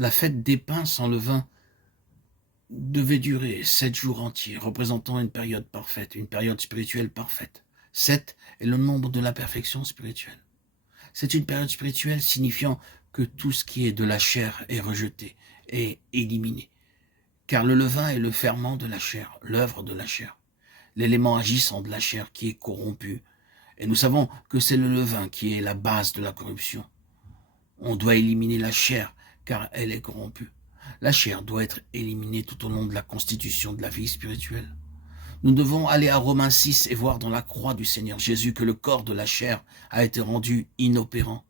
La fête des pains sans levain devait durer 7 jours entiers, représentant une période parfaite, une période spirituelle parfaite. 7 est le nombre de la perfection spirituelle. C'est une période spirituelle signifiant que tout ce qui est de la chair est rejeté, est éliminé. Car le levain est le ferment de la chair, l'œuvre de la chair, l'élément agissant de la chair qui est corrompu. Et nous savons que c'est le levain qui est la base de la corruption. On doit éliminer la chair, car elle est corrompue. La chair doit être éliminée tout au long de la constitution de la vie spirituelle. Nous devons aller à Romains 6 et voir dans la croix du Seigneur Jésus que le corps de la chair a été rendu inopérant.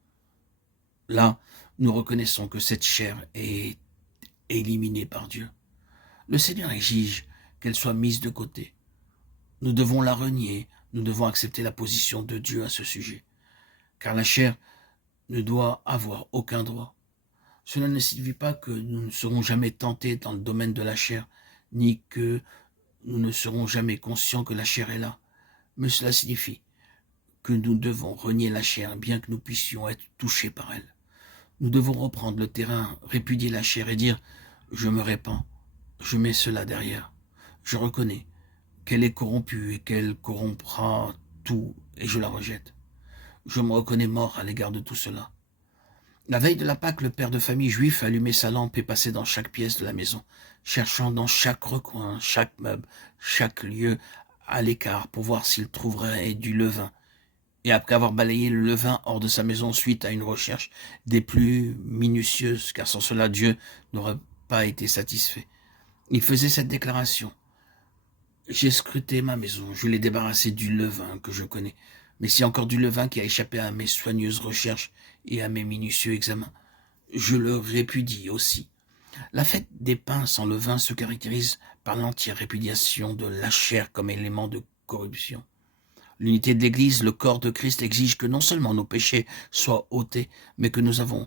Là, nous reconnaissons que cette chair est éliminée par Dieu. Le Seigneur exige qu'elle soit mise de côté. Nous devons la renier, nous devons accepter la position de Dieu à ce sujet. Car la chair ne doit avoir aucun droit. Cela ne signifie pas que nous ne serons jamais tentés dans le domaine de la chair, ni que nous ne serons jamais conscients que la chair est là. Mais cela signifie que nous devons renier la chair, bien que nous puissions être touchés par elle. Nous devons reprendre le terrain, répudier la chair et dire « Je me répands, je mets cela derrière. Je reconnais qu'elle est corrompue et qu'elle corrompra tout et je la rejette. Je me reconnais mort à l'égard de tout cela. » La veille de la Pâque, le père de famille juif allumait sa lampe et passait dans chaque pièce de la maison, cherchant dans chaque recoin, chaque meuble, chaque lieu à l'écart pour voir s'il trouverait du levain. Et après avoir balayé le levain hors de sa maison suite à une recherche des plus minutieuses, car sans cela Dieu n'aurait pas été satisfait, il faisait cette déclaration. J'ai scruté ma maison, je l'ai débarrassée du levain que je connais. Mais s'il y a encore du levain qui a échappé à mes soigneuses recherches et à mes minutieux examens, je le répudie aussi. La fête des pains sans levain se caractérise par l'entière répudiation de la chair comme élément de corruption. L'unité de l'Église, le corps de Christ, exige que non seulement nos péchés soient ôtés, mais que nous avons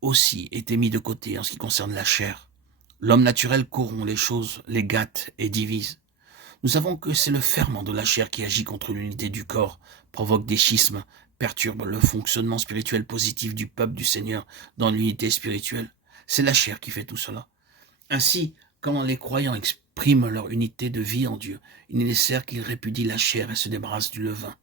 aussi été mis de côté en ce qui concerne la chair. L'homme naturel corrompt les choses, les gâte et divise. Nous savons que c'est le ferment de la chair qui agit contre l'unité du corps, provoque des schismes, perturbe le fonctionnement spirituel positif du peuple du Seigneur dans l'unité spirituelle. C'est la chair qui fait tout cela. Ainsi, quand les croyants expriment leur unité de vie en Dieu, il est nécessaire qu'ils répudient la chair et se débarrassent du levain.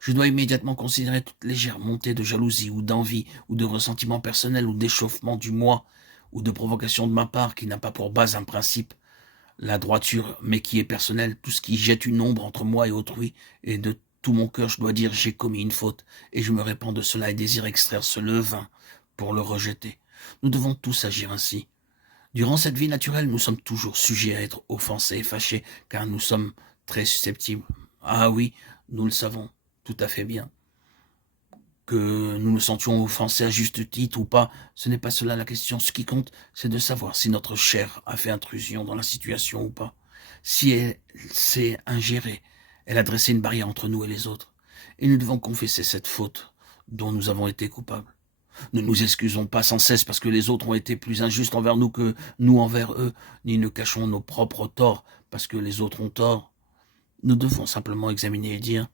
Je dois immédiatement considérer toute légère montée de jalousie ou d'envie ou de ressentiment personnel ou d'échauffement du moi ou de provocation de ma part qui n'a pas pour base un principe, la droiture, mais qui est personnelle, tout ce qui jette une ombre entre moi et autrui, et de tout mon cœur je dois dire j'ai commis une faute, et je me répands de cela et désire extraire ce levain pour le rejeter. Nous devons tous agir ainsi. Durant cette vie naturelle, nous sommes toujours sujets à être offensés et fâchés, car nous sommes très susceptibles. Ah oui, nous le savons tout à fait bien. Que nous nous sentions offensés à juste titre ou pas, ce n'est pas cela la question. Ce qui compte, c'est de savoir si notre chair a fait intrusion dans la situation ou pas. Si elle s'est ingérée, elle a dressé une barrière entre nous et les autres. Et nous devons confesser cette faute dont nous avons été coupables. Ne nous excusons pas sans cesse parce que les autres ont été plus injustes envers nous que nous envers eux, ni ne cachons nos propres torts parce que les autres ont tort. Nous devons simplement examiner et dire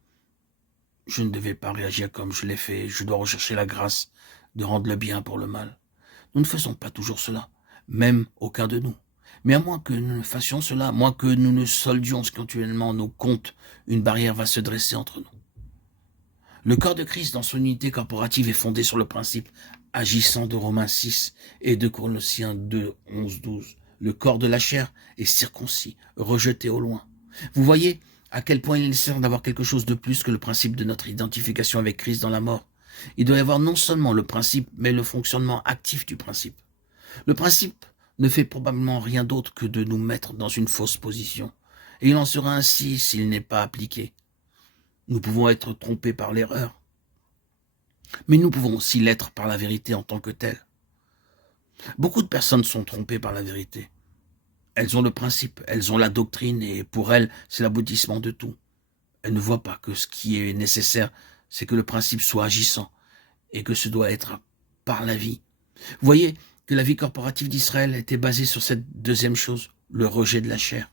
« Je ne devais pas réagir comme je l'ai fait, je dois rechercher la grâce de rendre le bien pour le mal. » Nous ne faisons pas toujours cela, même aucun de nous. Mais à moins que nous ne fassions cela, à moins que nous ne soldions continuellement nos comptes, une barrière va se dresser entre nous. Le corps de Christ dans son unité corporative est fondé sur le principe agissant de Romains 6 et de Colossiens 2, 11, 12. Le corps de la chair est circoncis, rejeté au loin. Vous voyez à quel point il est nécessaire d'avoir quelque chose de plus que le principe de notre identification avec Christ dans la mort. Il doit y avoir non seulement le principe, mais le fonctionnement actif du principe. Le principe ne fait probablement rien d'autre que de nous mettre dans une fausse position. Et il en sera ainsi s'il n'est pas appliqué. Nous pouvons être trompés par l'erreur, mais nous pouvons aussi l'être par la vérité en tant que telle. Beaucoup de personnes sont trompées par la vérité. Elles ont le principe, elles ont la doctrine, et pour elles, c'est l'aboutissement de tout. Elles ne voient pas que ce qui est nécessaire, c'est que le principe soit agissant, et que ce doit être par la vie. Vous voyez que la vie corporative d'Israël était basée sur cette deuxième chose, le rejet de la chair.